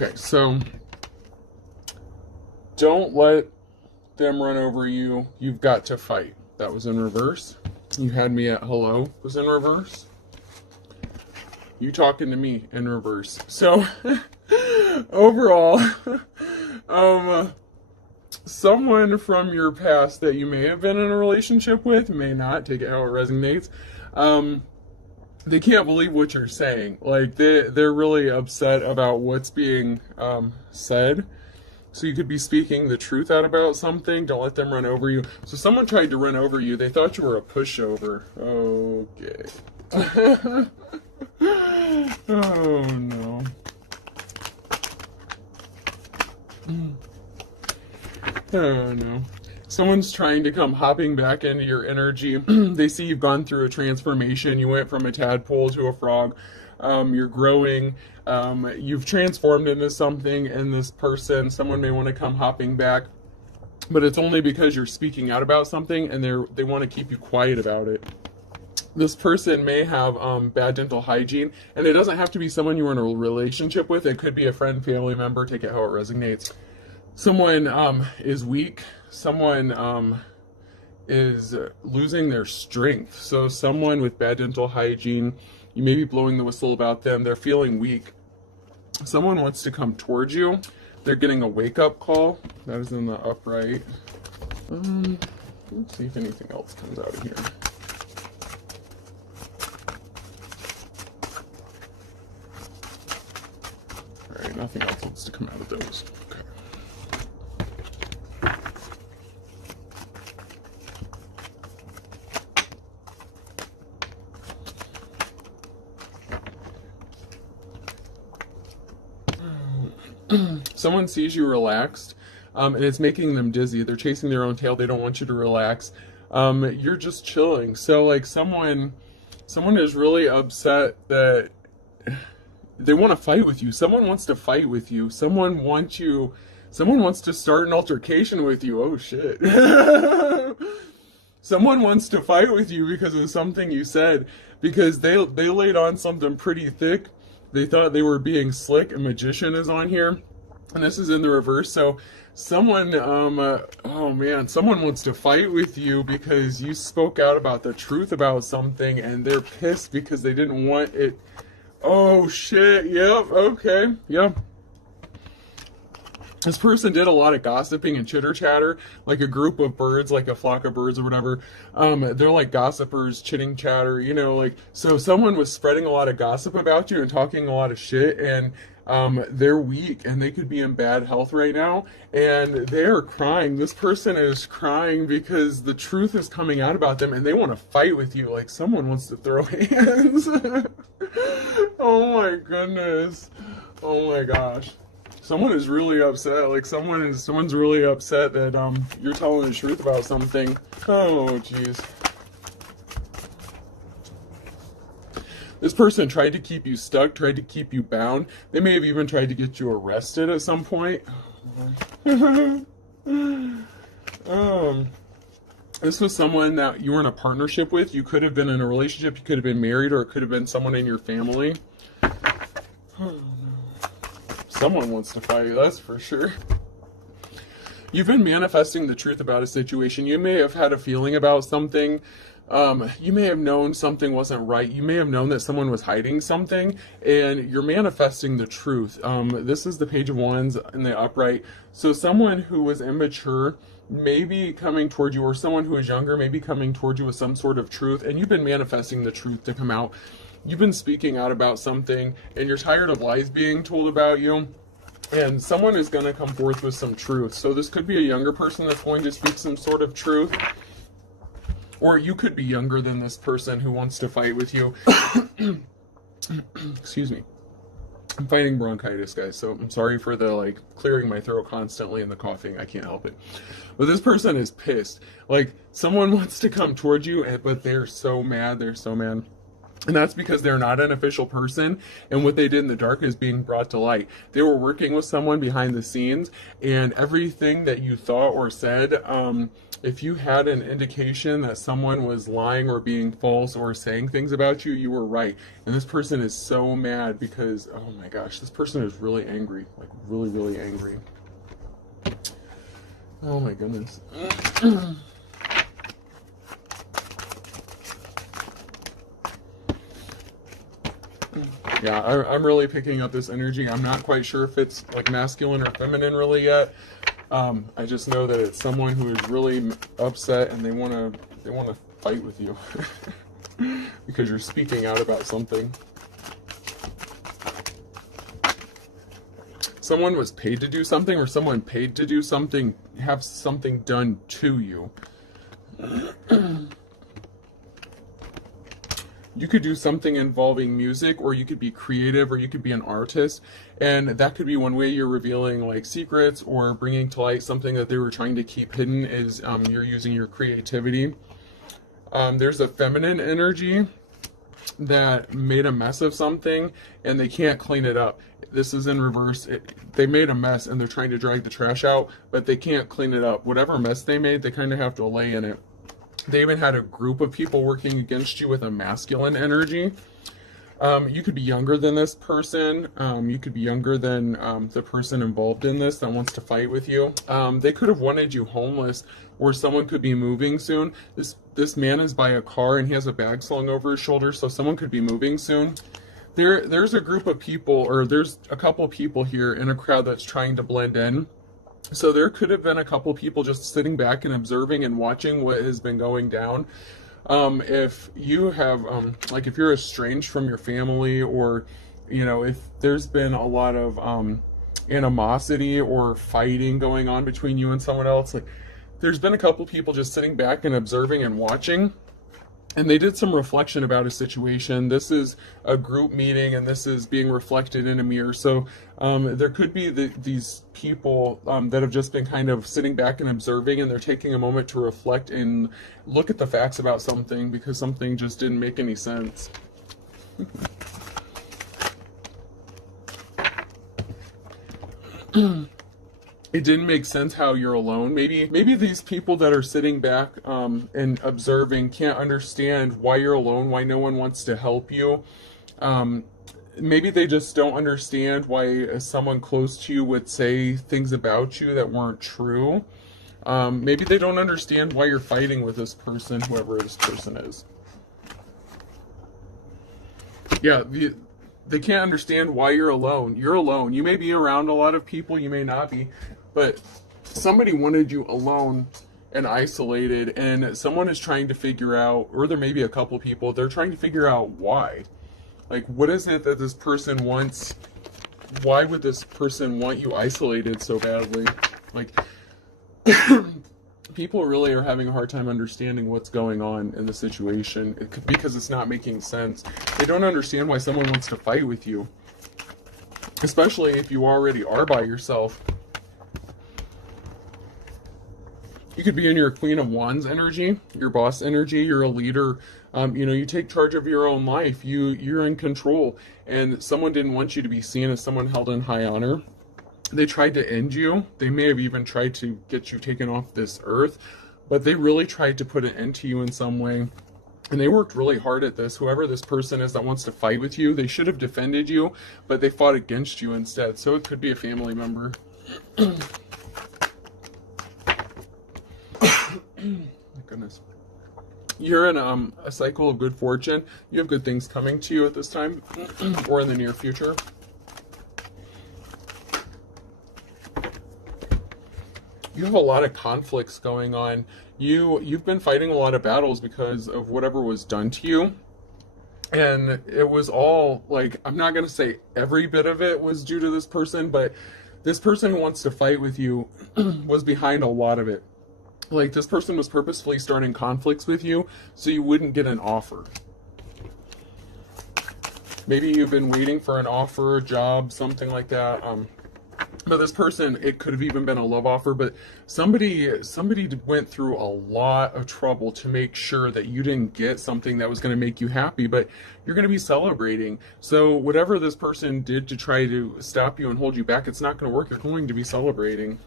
Okay, so don't let them run over you. You've got to fight. That was in reverse. You had me at hello was in reverse. You talking to me in reverse. So overall, someone from your past that you may have been in a relationship with, may not, take it how it resonates, they can't believe what you're saying. Like, they're really upset about what's being said. So you could be speaking the truth out about something. Don't let them run over you. So someone tried to run over you. They thought you were a pushover. Okay. Oh, no. Oh, no. Someone's trying to come hopping back into your energy. They see you've gone through a transformation. You went from a tadpole to a frog. You're growing. You've transformed into something, and this person, someone may want to come hopping back, but it's only because you're speaking out about something, and they want to keep you quiet about it. This person may have bad dental hygiene, and it doesn't have to be someone you were in a relationship with. It could be a friend, family member. Take it how it resonates. Someone is weak. Someone is losing their strength. So someone with bad dental hygiene, you may be blowing the whistle about them. They're feeling weak. Someone wants to come towards you. They're getting a wake-up call. That is in the upright. Let's see if anything else comes out of here. All right, nothing else wants to come out of those. Okay. Someone sees you relaxed, and it's making them dizzy. They're chasing their own tail. They don't want you to relax. You're just chilling. So, like, someone is really upset that they want to fight with you. Someone wants to fight with you. Someone wants to start an altercation with you. Oh, shit. Someone wants to fight with you because of something you said, because they laid on something pretty thick. They thought they were being slick. A magician is on here, and this is in the reverse. So someone, oh man, someone wants to fight with you because you spoke out about the truth about something, and they're pissed because they didn't want it. Oh shit, yep, okay, yep. This person did a lot of gossiping and chitter chatter, like a group of birds, like a flock of birds or whatever. They're like gossipers, chitting chatter, you know, like, so someone was spreading a lot of gossip about you and talking a lot of shit, and they're weak and they could be in bad health right now, and they're crying. This person is crying because the truth is coming out about them, and they want to fight with you. Like, someone wants to throw hands. Oh my goodness. Oh my gosh. Someone is really upset. Like, someone's really upset that you're telling the truth about something. Oh jeez. This person tried to keep you stuck, tried to keep you bound. They may have even tried to get you arrested at some point. This was someone that you were in a partnership with. You could have been in a relationship, you could have been married, or it could have been someone in your family. Someone wants to fight you, that's for sure. You've been manifesting the truth about a situation. You may have had a feeling about something. You may have known something wasn't right. You may have known that someone was hiding something, and you're manifesting the truth. This is the Page of Wands in the upright. So someone who was immature may be coming toward you, or someone who is younger may be coming toward you with some sort of truth, and you've been manifesting the truth to come out. You've been speaking out about something, and you're tired of lies being told about you, and someone is going to come forth with some truth. So this could be a younger person that's going to speak some sort of truth, or you could be younger than this person who wants to fight with you. Excuse me. I'm fighting bronchitis, guys, so I'm sorry for the, like, clearing my throat constantly and the coughing. I can't help it. But this person is pissed. Like, someone wants to come towards you, but they're so mad. They're so mad. And that's because they're not an official person, and what they did in the dark is being brought to light. They were working with someone behind the scenes, and everything that you thought or said if you had an indication that someone was lying or being false or saying things about you, you were right. And this person is so mad because, oh my gosh, this person is really angry. Like, really, really angry. Oh my goodness. Yeah, I'm really picking up this energy. I'm not quite sure if it's like masculine or feminine really yet. I just know that it's someone who is really upset and they want to fight with you because you're speaking out about something. Someone was paid to do something, or someone paid to do something, have something done to you. You could do something involving music, or you could be creative, or you could be an artist, and that could be one way you're revealing like secrets or bringing to light something that they were trying to keep hidden. Is you're using your creativity. There's a feminine energy that made a mess of something and they can't clean it up. This is in reverse. They made a mess and they're trying to drag the trash out, but they can't clean it up. Whatever mess they made, they kind of have to lay in it. They even had a group of people working against you with a masculine energy. You could be younger than this person. You could be younger than the person involved in this that wants to fight with you. They could have wanted you homeless, or someone could be moving soon. This man is by a car and he has a bag slung over his shoulder, so someone could be moving soon. There's a group of people, or there's a couple of people here in a crowd that's trying to blend in. So there could have been a couple people just sitting back and observing and watching what has been going down. If you have, like if you're estranged from your family, or, you know, if there's been a lot of animosity or fighting going on between you and someone else, like there's been a couple people just sitting back and observing and watching. And they did some reflection about a situation. This is a group meeting, and this is being reflected in a mirror. So there could be these people that have just been kind of sitting back and observing, and they're taking a moment to reflect and look at the facts about something because something just didn't make any sense. It didn't make sense how you're alone. Maybe these people that are sitting back and observing can't understand why you're alone, why no one wants to help you. Maybe they just don't understand why someone close to you would say things about you that weren't true. Maybe they don't understand why you're fighting with this person, whoever this person is. Yeah, they can't understand why you're alone. You're alone. You may be around a lot of people, you may not be, but somebody wanted you alone and isolated, and someone is trying to figure out, or there may be a couple people, they're trying to figure out why. Like, what is it that this person wants? Why would this person want you isolated so badly? Like, people really are having a hard time understanding what's going on in the situation because it's not making sense. They don't understand why someone wants to fight with you, especially if you already are by yourself. You could be in your Queen of Wands energy, your boss energy. You're a leader. You know, you take charge of your own life. You're in control, and someone didn't want you to be seen as someone held in high honor. They tried to end you. They may have even tried to get you taken off this earth, but they really tried to put an end to you in some way. And they worked really hard at this. Whoever this person is that wants to fight with you, they should have defended you, but they fought against you instead. So it could be a family member. My goodness. You're in a cycle of good fortune. You have good things coming to you at this time or in the near future. You have a lot of conflicts going on. You've been fighting a lot of battles because of whatever was done to you. And it was all, like, I'm not going to say every bit of it was due to this person, but this person who wants to fight with you was behind a lot of it. Like, this person was purposefully starting conflicts with you so you wouldn't get an offer. Maybe you've been waiting for an offer, a job, something like that. But this person, it could have even been a love offer, but somebody went through a lot of trouble to make sure that you didn't get something that was going to make you happy, but you're going to be celebrating. So whatever this person did to try to stop you and hold you back, it's not going to work. You're going to be celebrating.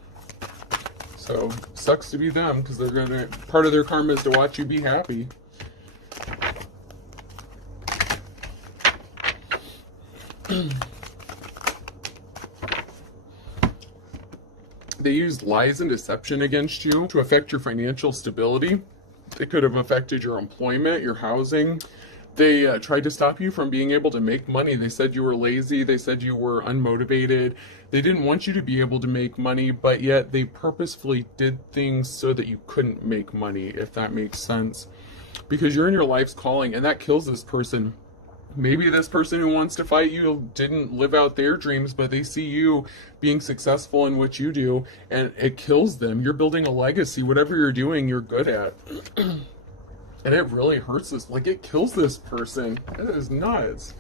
So, sucks to be them, because they're gonna, part of their karma is to watch you be happy. They used lies and deception against you to affect your financial stability. It could have affected your employment, your housing. They tried to stop you from being able to make money. They said you were lazy. They said you were unmotivated. They didn't want you to be able to make money, but yet they purposefully did things so that you couldn't make money, if that makes sense. Because you're in your life's calling, and that kills this person. Maybe this person who wants to fight you didn't live out their dreams, but they see you being successful in what you do, and it kills them. You're building a legacy. Whatever you're doing, you're good at. And it really hurts this. Like, it kills this person. It is nuts.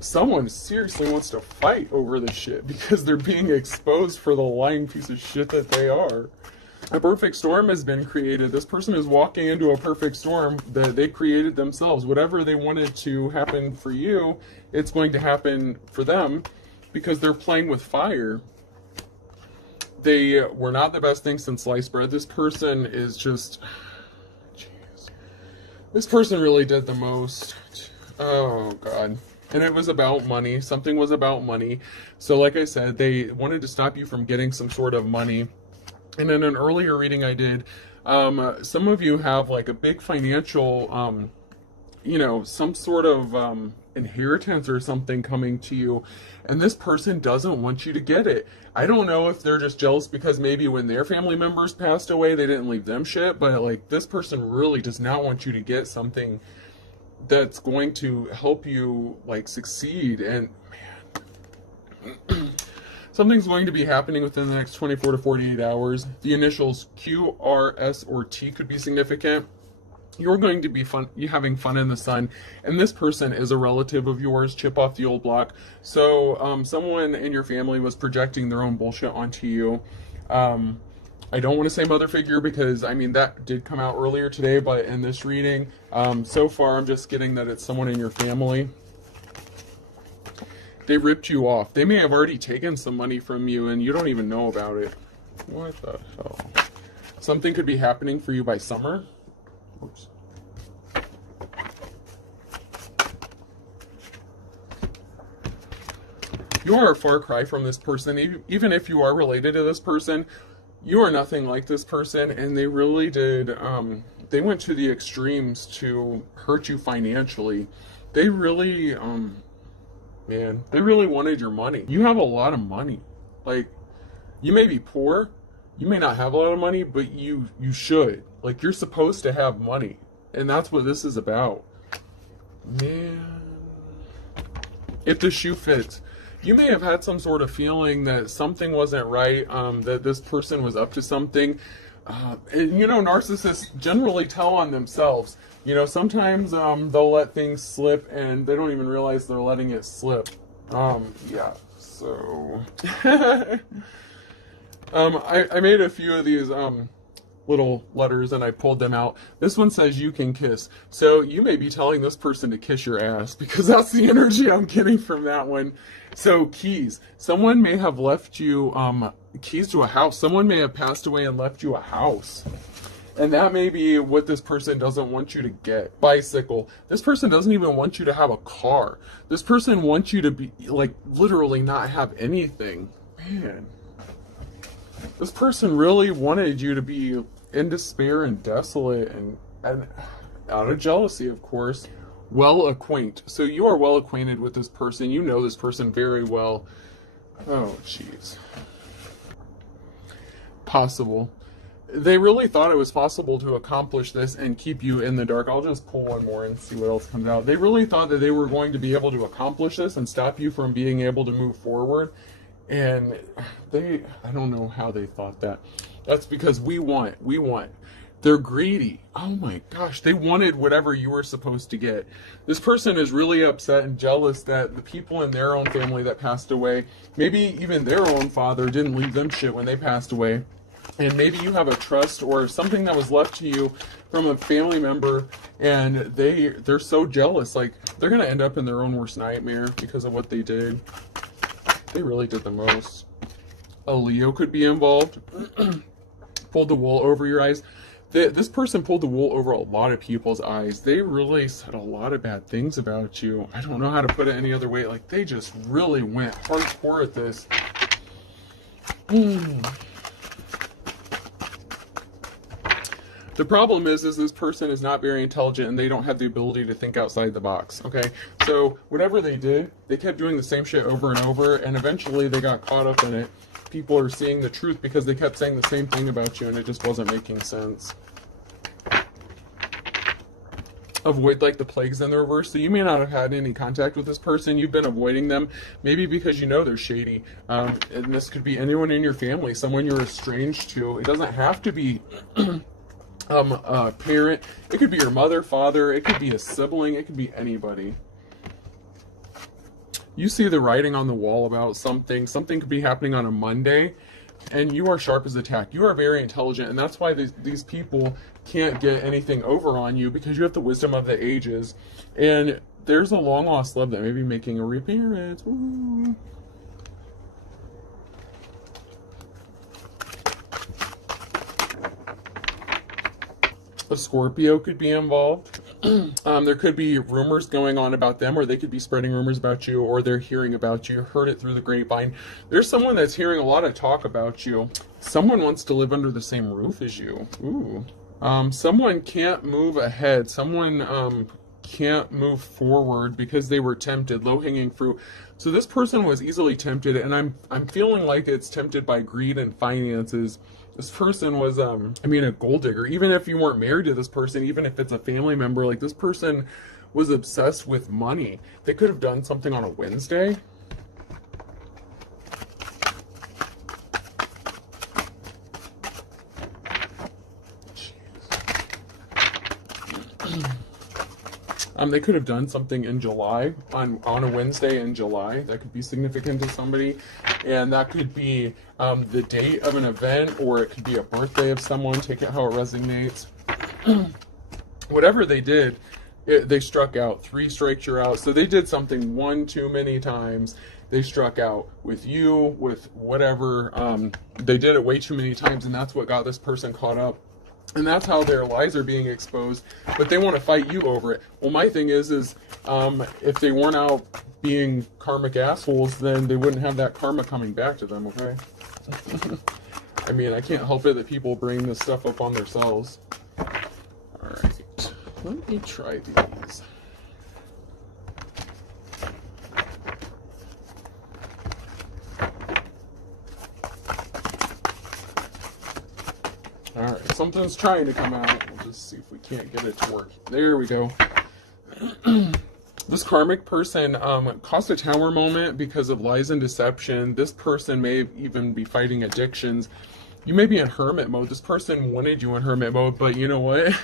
Someone seriously wants to fight over this shit because they're being exposed for the lying piece of shit that they are. A perfect storm has been created. This person is walking into a perfect storm that they created themselves. Whatever they wanted to happen for you, it's going to happen for them because they're playing with fire. They were not the best thing since sliced bread. This person is just... Jeez. This person really did the most. Oh, God. And it was about money. Something was about money. So like I said, they wanted to stop you from getting some sort of money. And in an earlier reading I did, some of you have like a big financial, you know, some sort of inheritance or something coming to you. And this person doesn't want you to get it. I don't know if they're just jealous because maybe when their family members passed away, they didn't leave them shit. But like, this person really does not want you to get something that's going to help you like succeed. And man, something's going to be happening within the next 24 to 48 hours. The initials Q, R, S, or T could be significant. You're going to be having fun in the sun, and this person is a relative of yours. Chip off the old block. So someone in your family was projecting their own bullshit onto you. I don't want to say mother figure because, I mean, that did come out earlier today, but in this reading, so far I'm just getting that it's someone in your family. They ripped you off. They may have already taken some money from you and you don't even know about it. What the hell? Something could be happening for you by summer. Oops. You are a far cry from this person. Even if you are related to this person, you are nothing like this person, and they really did, they went to the extremes to hurt you financially. They really, man, they really wanted your money. You have a lot of money. Like, you may be poor, you may not have a lot of money, but you should. Like, you're supposed to have money, and that's what this is about. Man, if the shoe fits. You may have had some sort of feeling that something wasn't right, that this person was up to something. And, you know, narcissists generally tell on themselves. You know, sometimes they'll let things slip and they don't even realize they're letting it slip. Yeah, so... I made a few of these little letters and I pulled them out. This one says you can kiss. So you may be telling this person to kiss your ass because that's the energy I'm getting from that one. So keys. Someone may have left you keys to a house. Someone may have passed away and left you a house. And that may be what this person doesn't want you to get. Bicycle. This person doesn't even want you to have a car. This person wants you to be, like, literally not have anything. Man. This person really wanted you to be in despair and desolate and out of jealousy, of course. Well acquainted. So you are well acquainted with this person. You know this person very well. Oh, jeez. Possible. They really thought it was possible to accomplish this and keep you in the dark. I'll just pull one more and see what else comes out. They really thought that they were going to be able to accomplish this and stop you from being able to move forward. And I don't know how they thought that. That's because we want. They're greedy. Oh my gosh, they wanted whatever you were supposed to get. This person is really upset and jealous that the people in their own family that passed away, maybe even their own father didn't leave them shit when they passed away. And maybe you have a trust or something that was left to you from a family member, and they're so jealous. Like, they're going to end up in their own worst nightmare because of what they did. They really did the most. A Leo could be involved. pulled the wool over your eyes. This person pulled the wool over a lot of people's eyes. They really said a lot of bad things about you. I don't know how to put it any other way. Like, they just really went hardcore at this. The problem is this person is not very intelligent and they don't have the ability to think outside the box, okay? So whatever they did, they kept doing the same shit over and over, and eventually they got caught up in it. People are seeing the truth because they kept saying the same thing about you and it just wasn't making sense. Avoid like the plagues in the reverse. So you may not have had any contact with this person. You've been avoiding them, maybe because you know they're shady. And this could be anyone in your family, someone you're estranged to. It doesn't have to be a parent. It could be your mother, father. It could be a sibling. It could be anybody. You see the writing on the wall about something. Something could be happening on a Monday, and you are sharp as a tack. You are very intelligent, and that's why these people can't get anything over on you, because you have the wisdom of the ages. And there's a long-lost love that may be making a reappearance. Ooh. A Scorpio could be involved. There could be rumors going on about them, or they could be spreading rumors about you, or they're hearing about you, heard it through the grapevine. There's someone that's hearing a lot of talk about you. Someone wants to live under the same roof as you. Ooh. Someone can't move ahead. Someone can't move forward because they were tempted, low-hanging fruit. So this person was easily tempted, and I'm feeling like it's tempted by greed and finances. This person was, a gold digger. Even if you weren't married to this person, even if it's a family member, like, this person was obsessed with money. They could have done something on a Wednesday. They could have done something in July, on a Wednesday in July. That could be significant to somebody. And that could be the date of an event, or it could be a birthday of someone. Take it how it resonates. Whatever they did, they struck out. 3 strikes, you're out. So they did something one too many times. They struck out with you, with whatever. They did it way too many times, and that's what got this person caught up. And that's how their lies are being exposed, but they want to fight you over it. Well, my thing is if they weren't out being karmic assholes, then they wouldn't have that karma coming back to them, okay? I mean, I can't help it that people bring this stuff up on themselves. Alright, let me try these. Alright, something's trying to come out. We'll just see if we can't get it to work. There we go. This karmic person caused a tower moment because of lies and deception. This person may even be fighting addictions. You may be in hermit mode. This person wanted you in hermit mode, but you know what?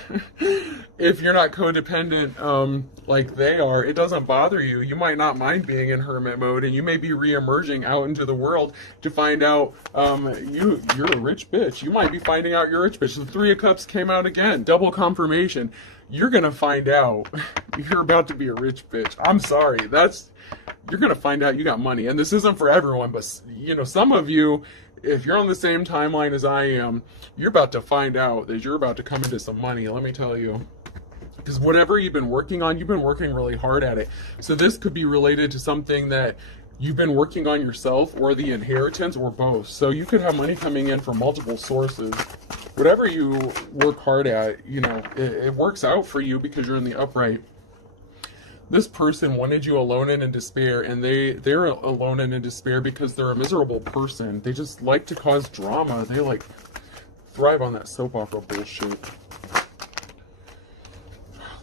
If you're not codependent like they are, it doesn't bother you. You might not mind being in hermit mode, and you may be re-emerging out into the world to find out you're a rich bitch. You might be finding out you're a rich bitch. The 3 of Cups came out again. Double confirmation. You're going to find out you're about to be a rich bitch. I'm sorry. You're going to find out you got money. And this isn't for everyone, but you know, some of you, if you're on the same timeline as I am, you're about to find out that you're about to come into some money, let me tell you. Because whatever you've been working on, you've been working really hard at it. So this could be related to something that you've been working on yourself, or the inheritance, or both. So you could have money coming in from multiple sources. Whatever you work hard at, you know, it works out for you because you're in the upright. This person wanted you alone and in despair, and they're alone and in despair because they're a miserable person. They just like to cause drama. They like thrive on that soap opera bullshit.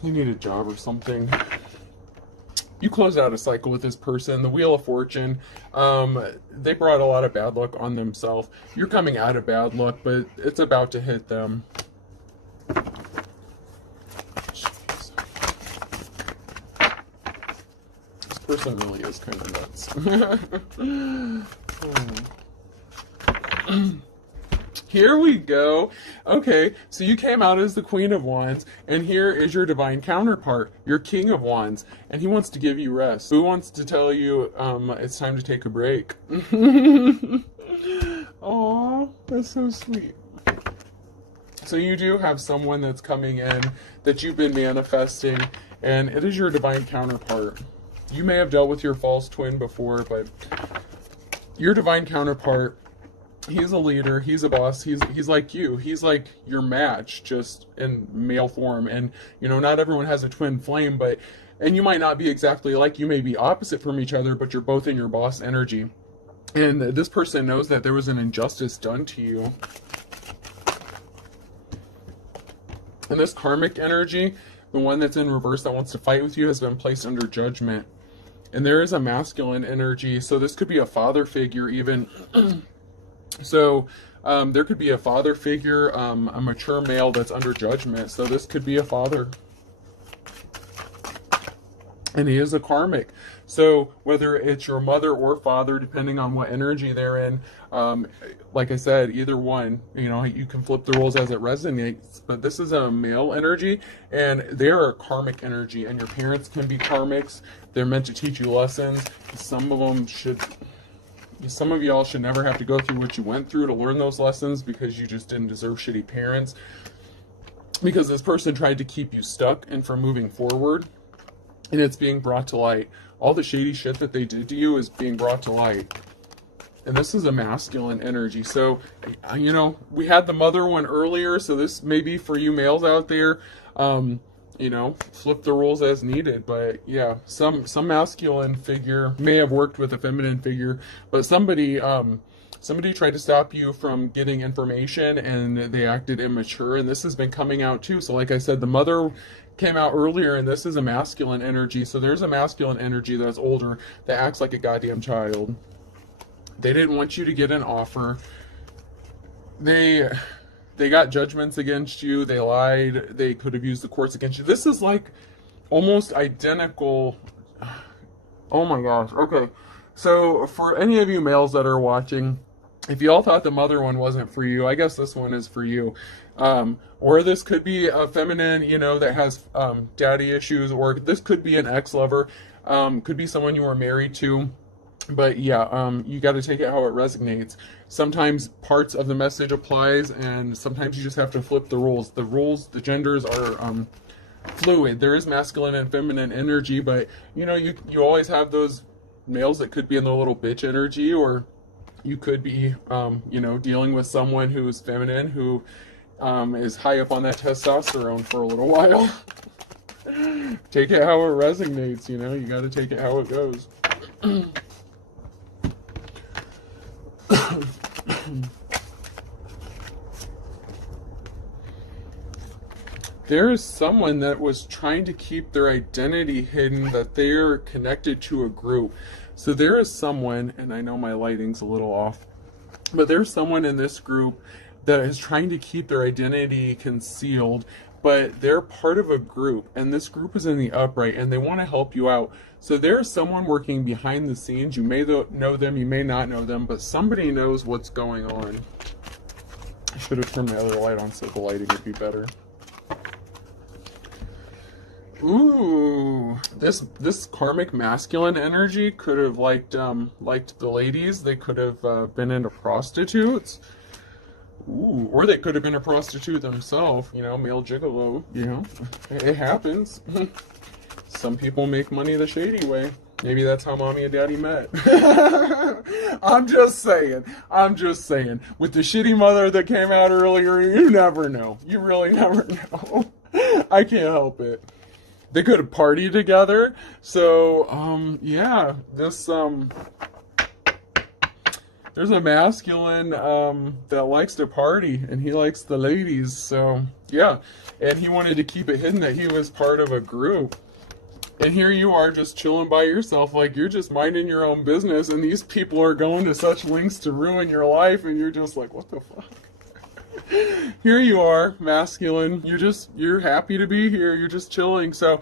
They need a job or something. You closed out a cycle with this person. The Wheel of Fortune, they brought a lot of bad luck on themselves. You're coming out of bad luck, but it's about to hit them. Person really is kind of nuts. Here we go. Okay, so you came out as the Queen of Wands, and here is your divine counterpart, your King of Wands, and he wants to give you rest. Who wants to tell you it's time to take a break? Aw, that's so sweet. So you do have someone that's coming in that you've been manifesting, and it is your divine counterpart. You may have dealt with your false twin before, but your divine counterpart, he's a leader, he's a boss, he's like you. He's like your match, just in male form. And, you know, not everyone has a twin flame, but, and you might not be exactly like, you may be opposite from each other, but you're both in your boss energy. And this person knows that there was an injustice done to you. And this karmic energy, the one that's in reverse that wants to fight with you, has been placed under judgment. And there is a masculine energy, so this could be a father figure even. So there could be a father figure, a mature male that's under judgment. So this could be a father. And he is a karmic. So whether it's your mother or father, depending on what energy they're in, like I said, either one, you know, you can flip the roles as it resonates. But this is a male energy, and they're a karmic energy. And your parents can be karmics. They're meant to teach you lessons. Some of them should... Some of y'all should never have to go through what you went through to learn those lessons, because you just didn't deserve shitty parents. Because this person tried to keep you stuck and from moving forward. And it's being brought to light. All the shady shit that they did to you is being brought to light. And this is a masculine energy. So, you know, we had the mother one earlier. So this may be for you males out there. You know, flip the roles as needed. But yeah, some masculine figure may have worked with a feminine figure, but somebody tried to stop you from getting information, and they acted immature, and this has been coming out too. So like I said, the mother came out earlier, and this is a masculine energy. So there's a masculine energy that's older that acts like a goddamn child. They didn't want you to get an offer. They got judgments against you. They lied. They could have used the courts against you. This is like almost identical. Oh my gosh. Okay. So for any of you males that are watching, if you all thought the mother one wasn't for you, I guess this one is for you. Or this could be a feminine, you know, that has daddy issues, or this could be an ex-lover. Could be someone you were married to. But yeah, you got to take it how it resonates. Sometimes parts of the message applies, and sometimes you just have to flip the roles. The genders are fluid. There is masculine and feminine energy, but you know, you always have those males that could be in the little bitch energy, or you could be, you know, dealing with someone who's feminine, who is high up on that testosterone for a little while. Take it how it resonates, you know, you got to take it how it goes. There is someone that was trying to keep their identity hidden, that they're connected to a group. So there is someone, and I know my lighting's a little off, but there's someone in this group that is trying to keep their identity concealed, but they're part of a group, and this group is in the upright, and they want to help you out. So there's someone working behind the scenes. You may know them, you may not know them, but somebody knows what's going on. I should have turned my other light on so the lighting would be better. Ooh, this karmic masculine energy could have liked the ladies. They could have been into prostitutes. Ooh, or they could have been a prostitute themselves, you know, male gigolo, you know, it happens. Some people make money the shady way. Maybe that's how mommy and daddy met. I'm just saying. With the shitty mother that came out earlier, you never know. You really never know. I can't help it. They could have partied together. So, yeah, this, there's a masculine that likes to party, and he likes the ladies. So, yeah, and he wanted to keep it hidden that he was part of a group. And here you are just chilling by yourself, like you're just minding your own business, and these people are going to such lengths to ruin your life, and you're just like, what the fuck? Here you are, masculine. You're happy to be here. You're just chilling. So,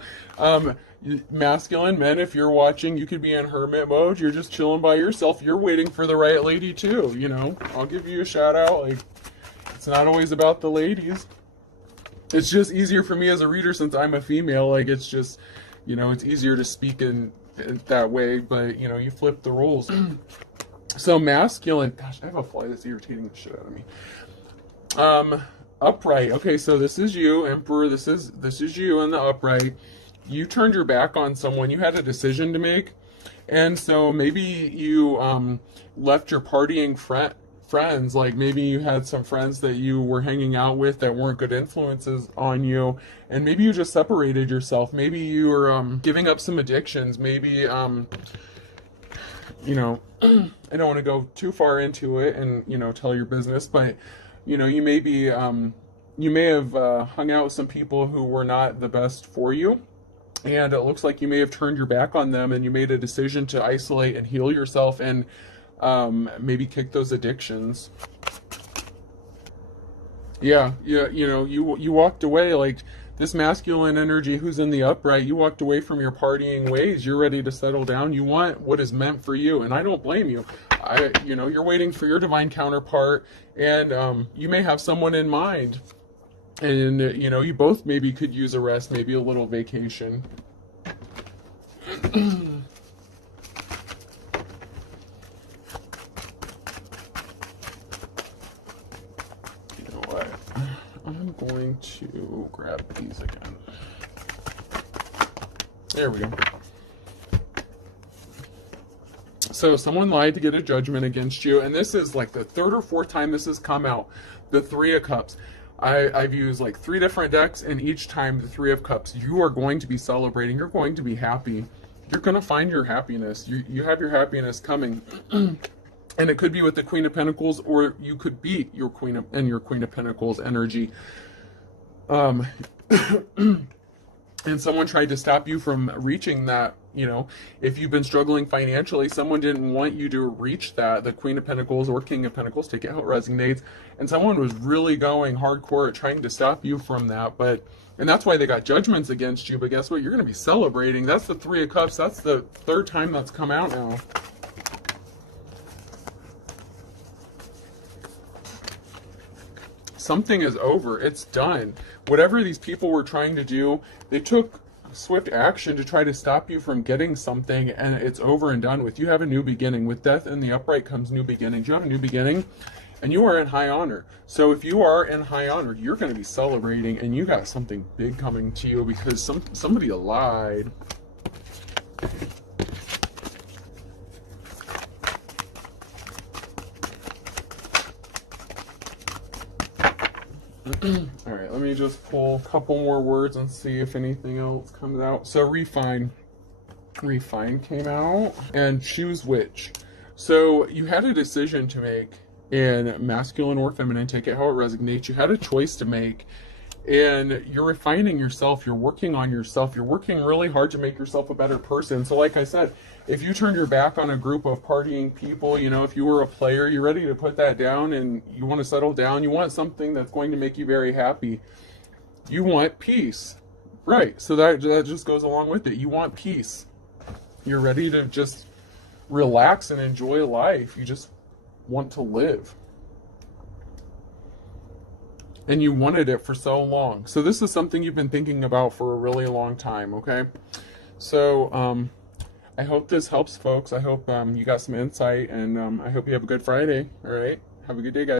masculine men, if you're watching, you could be in hermit mode. You're just chilling by yourself. You're waiting for the right lady too, you know. I'll give you a shout out. Like, it's not always about the ladies. It's just easier for me as a reader since I'm a female. Like, it's just, you know, it's easier to speak in that way, but you know, you flip the roles. So masculine, gosh, I have a fly that's irritating the shit out of me. Upright. Okay, so this is you, Emperor. This is you in the upright. You turned your back on someone. You had a decision to make, and so maybe you left your partying friends. Like maybe you had some friends that you were hanging out with that weren't good influences on you, and maybe you just separated yourself. Maybe you were giving up some addictions. Maybe you know, I don't want to go too far into it and, tell your business, but, you may be, you may have hung out with some people who were not the best for you. And it looks like you may have turned your back on them and you made a decision to isolate and heal yourself and maybe kick those addictions. Yeah, yeah, you walked away like this masculine energy who's in the upright. You walked away from your partying ways. You're ready to settle down. You want what is meant for you, and I don't blame you. You're waiting for your divine counterpart, and you may have someone in mind, and you both maybe could use a rest, maybe a little vacation. What? I'm going to grab these again. There we go. So someone lied to get a judgment against you, and this is like the third or fourth time this has come out. The Three of Cups. I've used like 3 different decks, and each time the Three of Cups, you are going to be celebrating. You're going to be happy. You're going to find your happiness. You have your happiness coming. And it could be with the Queen of Pentacles, or you could be your Queen of Pentacles energy. And someone tried to stop you from reaching that. If you've been struggling financially, someone didn't want you to reach that, the Queen of Pentacles or King of Pentacles, take it how it resonates. And someone was really going hardcore at trying to stop you from that. And that's why they got judgments against you. But guess what? You're going to be celebrating. That's the Three of Cups. That's the third time that's come out now. Something is over. It's done. Whatever these people were trying to do, they took swift action to try to stop you from getting something, and it's over and done with. You have a new beginning. With death in the upright comes new beginnings. You have a new beginning, and you are in high honor. So if you are in high honor, you're going to be celebrating, and you got something big coming to you because somebody lied. All right, let me just pull a couple more words and see if anything else comes out. So refine came out, and choose which. So you had a decision to make in masculine or feminine, take it how it resonates. You had a choice to make, and you're refining yourself. You're working on yourself. You're working really hard to make yourself a better person. So like I said, if you turned your back on a group of partying people, if you were a player, you're ready to put that down and you want to settle down. You want something that's going to make you very happy. You want peace. Right. So that just goes along with it. You want peace. You're ready to just relax and enjoy life. You just want to live. And you wanted it for so long. So this is something you've been thinking about for a really long time, okay? So I hope this helps, folks. I hope you got some insight, and I hope you have a good Friday, all right? Have a good day, guys.